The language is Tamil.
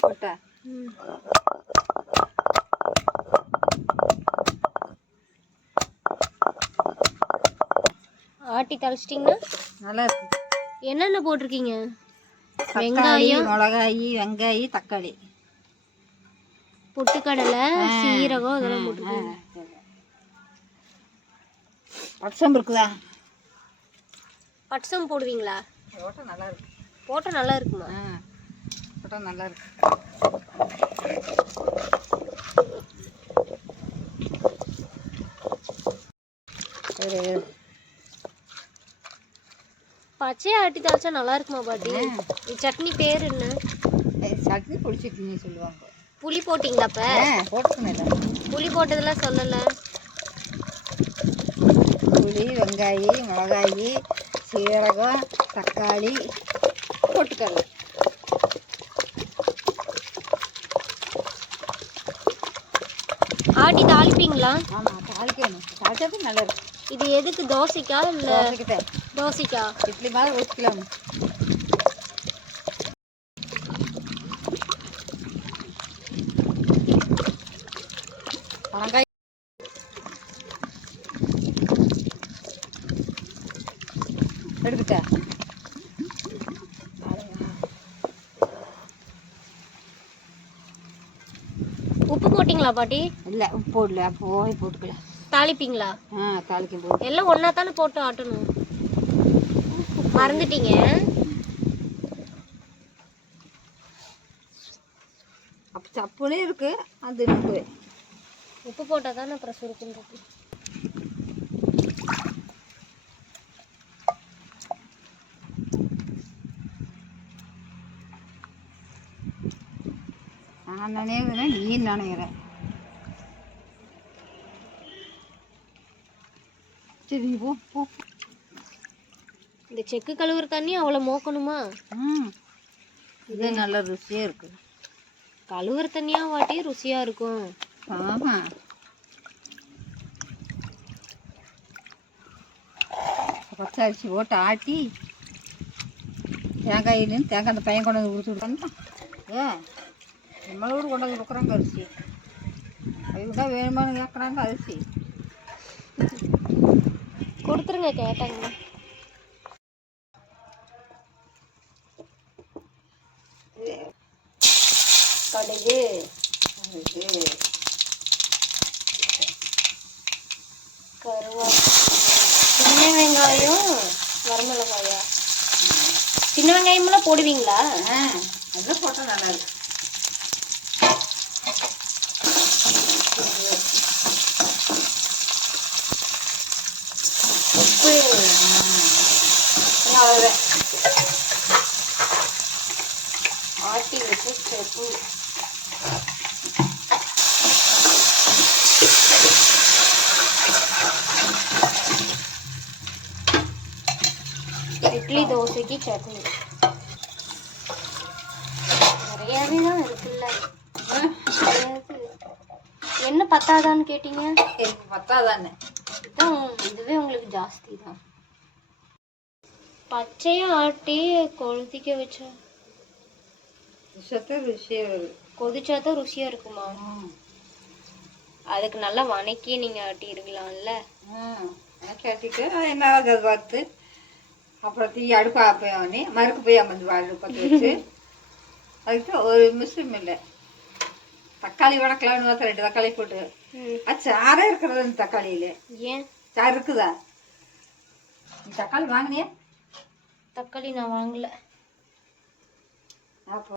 போட்டா ம் ஆட்டி தளிச்சிட்டிங்கன்னா நல்லா இருக்கு என்னென்ன போட்டிருக்கீங்க வெங்காயம் மிளகாயி வெங்காயம் தக்காளி பொட்டுக்கடலை சீரகம் இதெல்லாம் போட்டிருக்கீங்க பச்சம்பு இருக்குதா பட்சம் போடுவீங்களா போட்டா நல்லா இருக்கு போட்டால் நல்லா இருக்குமா ஆ போட்டா நல்லா இருக்கு பச்சையா ஆட்டி தளிச்சா நல்லா இருக்குமா பாட்டி சட்னி பேர் என்ன? சட்னி பிடிச்சிட்டுன்னு சொல்லுவாங்க. புளி போட்டிங்களா அப்ப? போட்டுக்கணும் புளி போட்டதெல்லாம் சொல்லலை. புளி வெங்காயி மிளகாயி சீரகம் தக்காளி போட்டுக்கடலை ஆட்டி தாளிப்பீங்களா? ஆமாம் தாளிக்கணும். தாளிச்சாதான் நல்லா இருக்கும் இது எதுக்கு தோசைக்கா இல்லை தோசைக்கா? இட்லி மாதிரி ஊற்றிக்கலாம் வெங்காயம் எடுத்துட்டா உப்பு போட்டிங்களா பாட்டி? இல்லை உப்பு போடல. அப்போ போய் போட்டுக்கலாம் தாளிப்பீங்களா? ஆ தாளிக்கும் போது. எல்லாம் ஒன்றா தானே போட்டு ஆட்டணும். மறந்துட்டீங்க? அப்போ சப்புனே இருக்கு. அது இருக்குது. உப்பு போட்டால் தானே அப்புறம் சுருக்குன்றது நான் நினைக்கிறேன் நீ நினைக்கிறேன் சரி போ போ. இந்த செக்கு கழுவுற தண்ணி அவ்வளோ மோக்கணுமா? ம். இது நல்ல ருசியாக இருக்குது கழுவுற தண்ணியா வாட்டி ருசியாக இருக்கும். ஆமாம் பச்சை அரிசி போட்டு ஆட்டி தேங்காயின்னு தேங்காய் அந்த பையன் கொண்டு வந்து கொடுத்துருக்காங்க ஏன் நம்மளோட கொண்டு வந்து கொடுக்குறாங்க அரிசி அவங்க தான் வேணுமான்னு கேட்குறாங்க அரிசி கொடுத்துருங்க கேட்டாங்க கடுகு இது கருவேப்பிலை சின்ன வெங்காயம் வரமிளகாயா சின்ன வெங்காயமெல்லாம் போடுவீங்களா ஆ அதெல்லாம் போட்டால் நல்லா இருக்கு உப்பு அவ்வளோதான் ஆட்டி வச்சு சட்னி இட்லி தோசைக்கு சட்னி. நிறையாவே தான் இருக்குல்ல. என்ன பத்தாதான்னு கேட்டீங்க? எனக்கு பத்தாதானே இதான் இதுவே உங்களுக்கு ஜாஸ்தி தான். பச்சையா ஆட்டி கொளுத்திக்க வச்சா ருசியாக கொதிச்சா தான் ருசியா இருக்குமா அதுக்கு நல்லா வணக்கி நீங்க ஆட்டி இருக்கலாம்ல ம் கேட்டுட்டு அது என்ன வறுத்து அப்புறம் தீ அடுப்பு ஆப்பி மறுக்கு போய் அமர்ந்து வாழ் பற்ற வச்சு அதுக்கு ஒரு மிஸ்ஸும் இல்லை தக்காளி வணக்கலாம்னு பார்த்தா ரெண்டு தக்காளி போட்டு. அது சாரே இருக்கிறது அந்த தக்காளியில் ஏன் இருக்குதா தக்காளி வாங்கினியா தக்காளி நான் வாங்கல. அப்போ